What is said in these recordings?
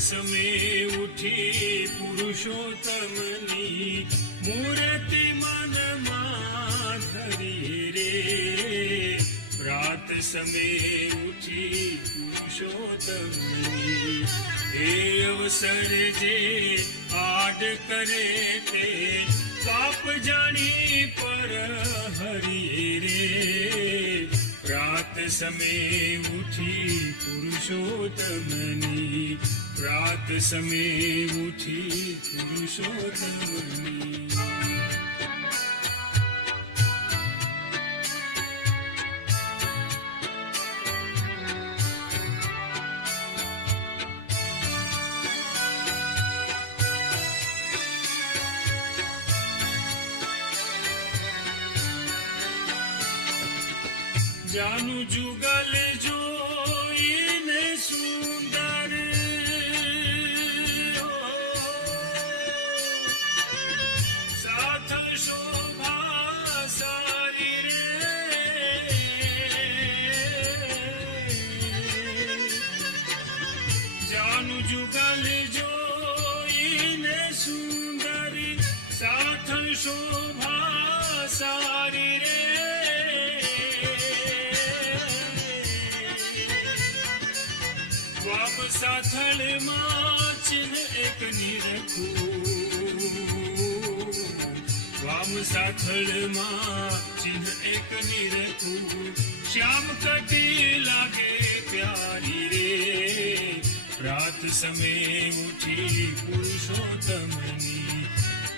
સમે ઉઠી પુરુષોત્તમની મૂર્તિ મનમાં ધરી રે. પ્રાત સમે ઉઠી પુરુષોત્તમની એ અવસર જે આડ કરે તે પાપ જાણી પર હરી રે. પ્રાત સમે ઉઠી પુરુષોત્તમની પ્રાત સમે ઉઠી પુરુષોત્તમની. જાનું જુગલ જોઈને સુંદર સાથ શોભા સારી રે. જાનું જુગલ જોઈને સુંદર સાથ શોભા સારી રે. વામ સાથળમાં ચિહ્ન એક નિરખું. વામ સાથળમાં ચિહ્ન એક નિરખું. શ્યામ કટી લાગે પ્યારી રે. પ્રાત સમે ઉઠી પુરુષોત્તમની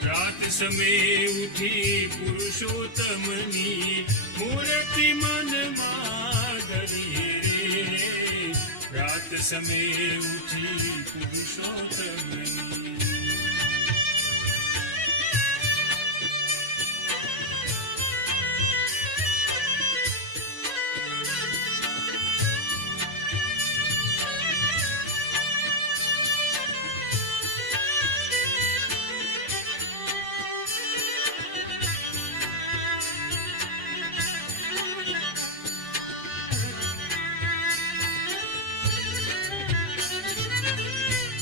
પ્રાત સમે ઉઠી પુરુષોત્તમની મૂર્તિ મનમાં ધરી રે. પ્રાત સમે ઉઠી પુરુષોત્તમની.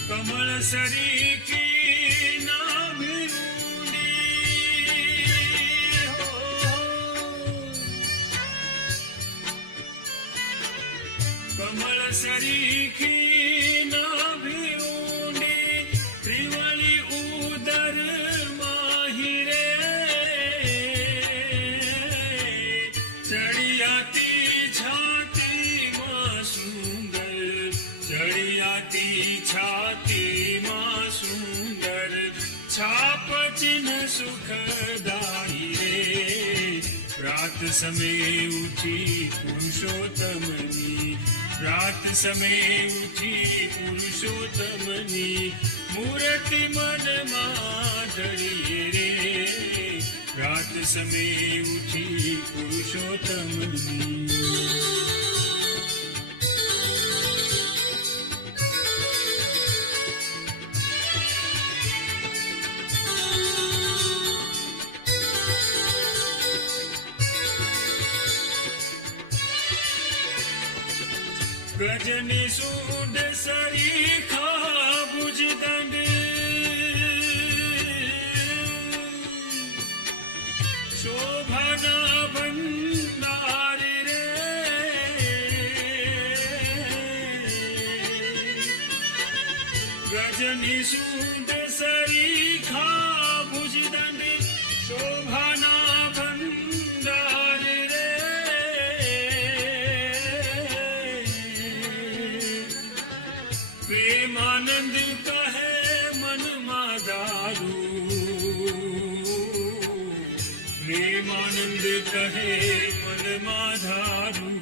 કમળ સરીખી નાભી ઊંડી હો. કમળ સરીખી નાભી ઊંડી ત્રિવળી ઉદર માહી રે. ચડિયાતી છાતીમાં સુંદર ચડિયાતી છાતીમાં સુંદર છાપ ચિહ્ન સુખદાયી રે. પ્રાત સમે ઉઠી પુરુષોત્તમની પ્રાત સમે ઉઠી પુરુષોત્તમની મૂર્તિ મનમાં ધરી રે. પ્રાત સમે ઉઠી પુરુષોત્તમની. ગજની સૂંઢ સરીખા ભુજદંડ શોભાના ભંડાર રે. ગજની સૂંઢ સરીખા ભુજદંડ શોભાના ભંડાર રે. પ્રેમાનંદ કહે મનમાં દારૂ. પ્રેમાનંદ કહે મનમાં ધારું.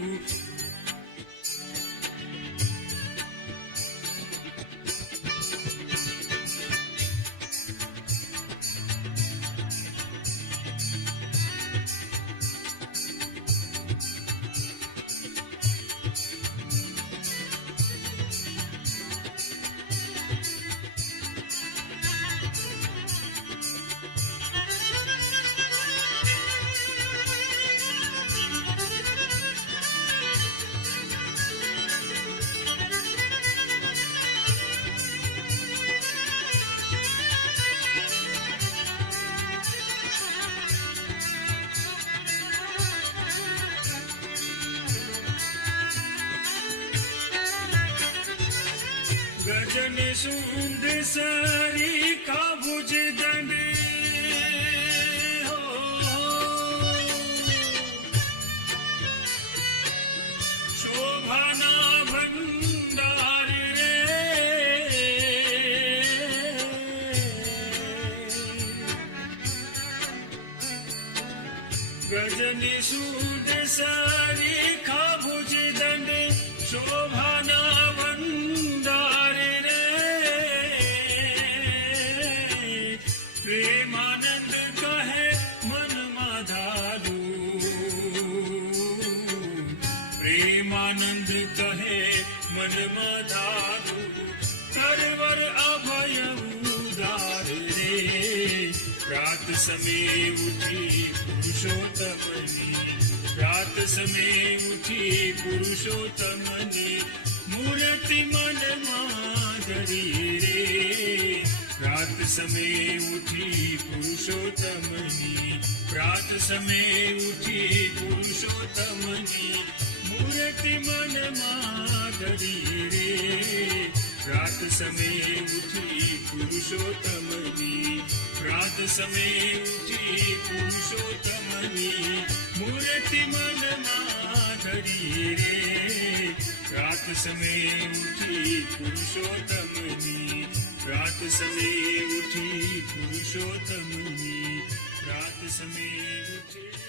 ગજની સૂંઢ સરીખા ભુજદંડ શોભાના ભંડાર રે ગજની સૂંઢ સરીખા ભુજદંડ શોભાના ભંડાર રે પ્રેમાનંદ કહે મનમાં ધારું પ્રેમાનંદ કહે મનમાં ધારું કરવર અભય ઉદાર રે રાત સમે ઉઠી પુરુષોત્તમની રાત સમે ઉઠી પુરુષોત્તમની મૂર્તિ મનમાં ધરી રે રાત સમે ઉઠી પુરુષોત્તમની રાત સમે ઉઠી પુરુષોત્તમની મૂર્તિ મનમાં ધરી રે રાત સમે ઉઠી પુરુષોત્તમની રાત સમે ઉઠી પુરુષોત્તમની મૂર્તિ મનમાં ધરી રે રાત સમે ઉઠી પુરુષોત્તમની રાત સમે ઉઠી પુરુષોત્તમની રાત સમે ઉઠી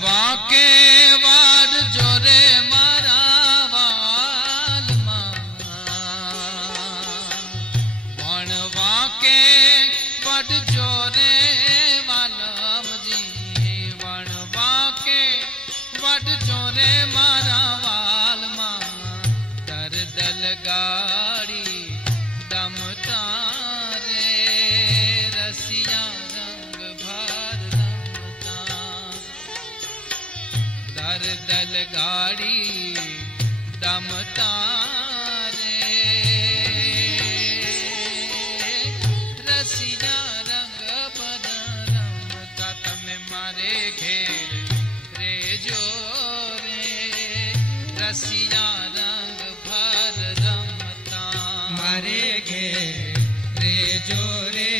વાકે વાડ જોરે મારા ઘેર રેજો રે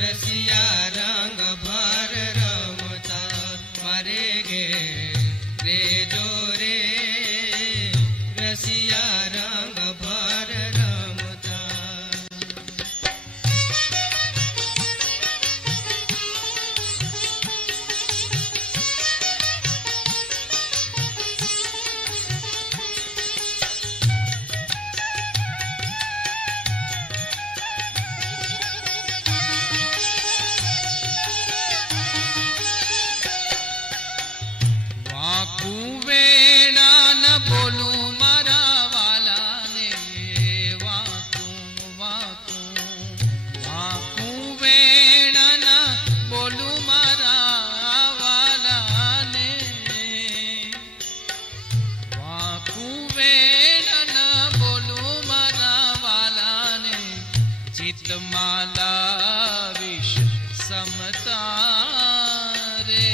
રસિયા રંગ ભર રમતા મારે ઘેર રેજો રે રસિયા રંગ ભર રમતા. વાકું વેણા ન બોલું મારા વાલાને વાકું વાકું વાકું વેણા ન બોલું મારા વાલાને વાકું વેણા ન બોલું મારા વાલાને ચિત્તમાં લાવીશ સમતા રે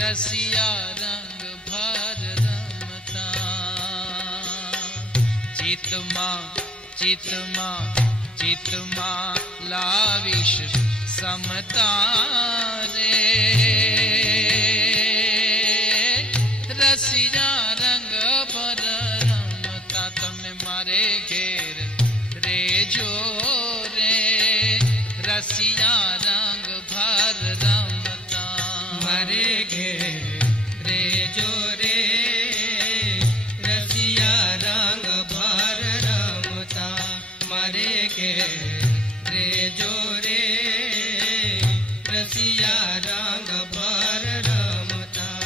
રસિયા રંગ ભર રમતા ચિત્તમાં ચિત્તમાં ચિત્તમાં લાવીશ સમતા રે રસિયા રંગ ભર રમતા તમે મારે ઘેર રેજો રે રસિયા રંગ ભર રમતા મારે ઘેર રેજો રે રસિયા રંગ ભર રમતા મારે ઘેર રેજો રે રસિયા રંગ ભર રમતા.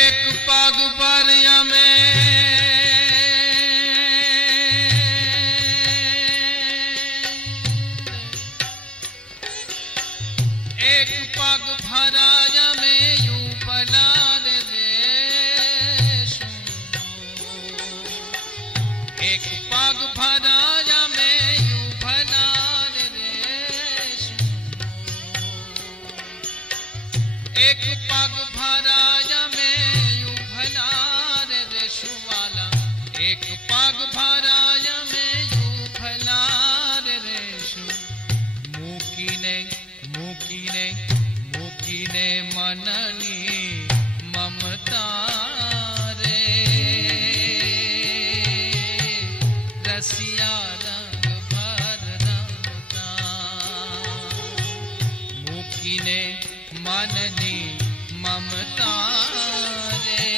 એક પગ પર અમે એક પગ ભરાય અમે યુ પલાર દેશું એક પગ ભરાય અમે યુ ભલાર દેશું એક પગ ભરાય અમે યુ ભલાર દેશું વાલા એક પગ ભરાય અમે યુ ભલાર દેશું મૂકીને મૂકીને મૂકીને મનની મમતા રે રસિયા રંગ ભર રમતા મૂકીને મનની મમતા રે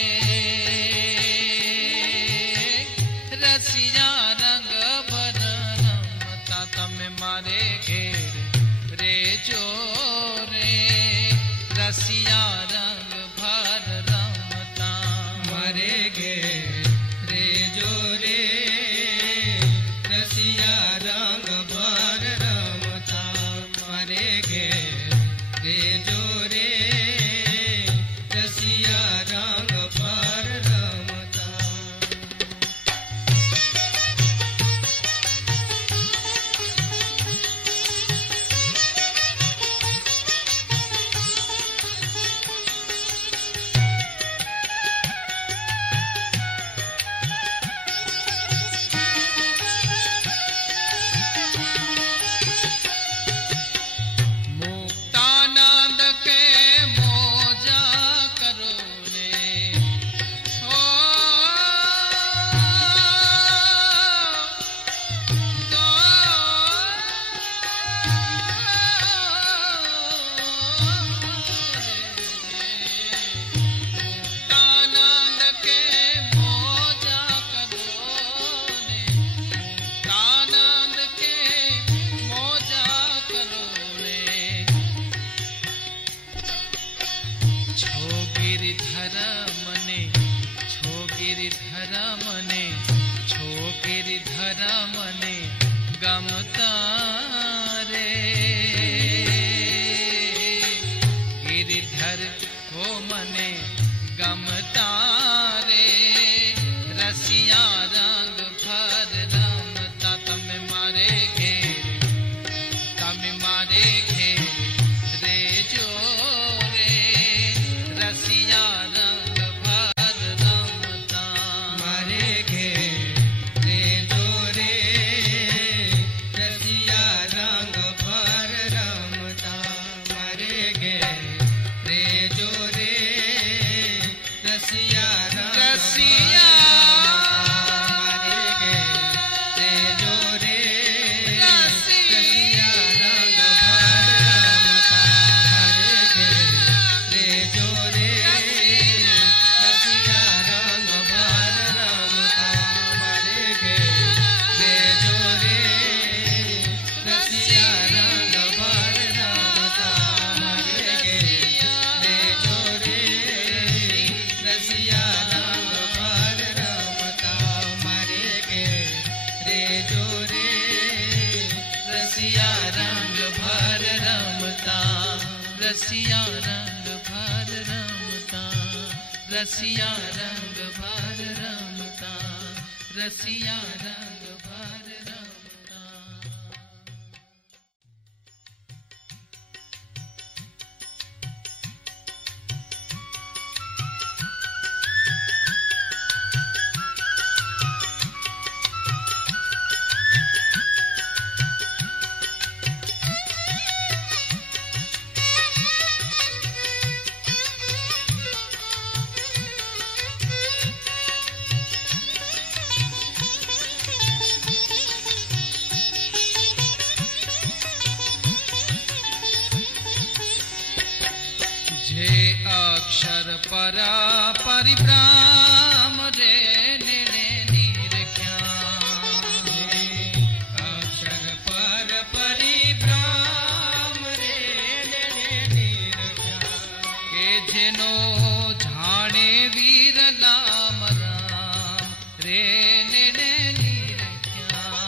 રસિયા રંગ ભર રમતા તમે મારે ઘેર રેજો રે રસિયા રંગ ભર રમતા મારે ઘેર રેજો રે રસિયા રંગ ભર રમતા મારે ઘેર રેજો રે રસિયા રંગ ભર રમતા. મુક્તાનંદ કે મોજા કરો ને ઓ તો મુક્તાનંદ કે મોજા કરો ને મુક્તાનંદ કે મોજા કરો ને છો ગિરિધર મને છો ગિરિધર મને છો ગિરિધર મને ગમતા રે ગમતા રે રસિયા રંગ ભર રમતા તમે મારે ઘેર રેજો રે રસિયા રંગ ભર રમતા મારે ઘેર રેજો રે રસિયા રંગ ભર રમતા મારે ઘેર રેજો રે રસિયા રંગ મારે ઘેર રેજો રે રસિયા રંગ ભર રમતા મારે ઘેર રેજો રે રસિયા રંગ ભર રમતા મારે ઘેર રેજો રે રસિયા રંગ ભર રમતા મારે ઘેર રેજો રે રસિયા રંગ ભર રમતા મારે ઘેર રેજો રે રસિયા રંગ ભર રમતા રસિયા રંગ ભર રમતા રસિયા રંગ ભર રમતા રસિયા રંગ ભર રમતા જે અક્ષર પર પરિભ્રમ રે ને નિરખ્યા અક્ષર પર પરિભ્રમ રે નિરખ્યા કે જેનો જાણે વીરલામ રામ રે ને નિરખ્યા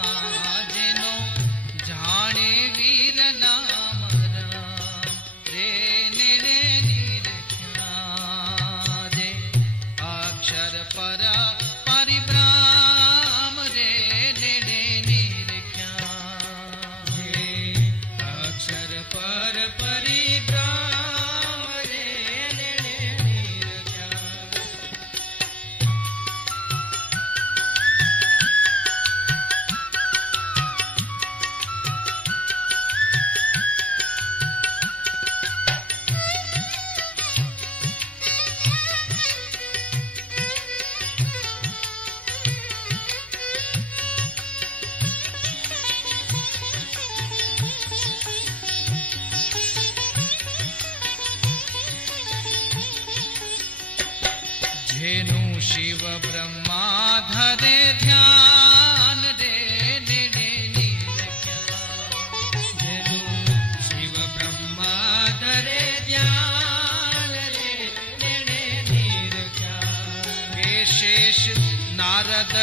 જેનો જાણે વીરલામ રામ રે ને નિરખ્યા જે અક્ષર પર પરિભ્રમ રે ને નિરખ્યા જે અક્ષર પર પરિભ્રમ રે નિરખ્યા જેનું શિવ બ્રહ્મા ધરે ધ્યાન રે ને નિરખ્યા જેનું શિવ બ્રહ્મા ધરે ધ્યાન રે નિરખ્યા કે શેષ નારદ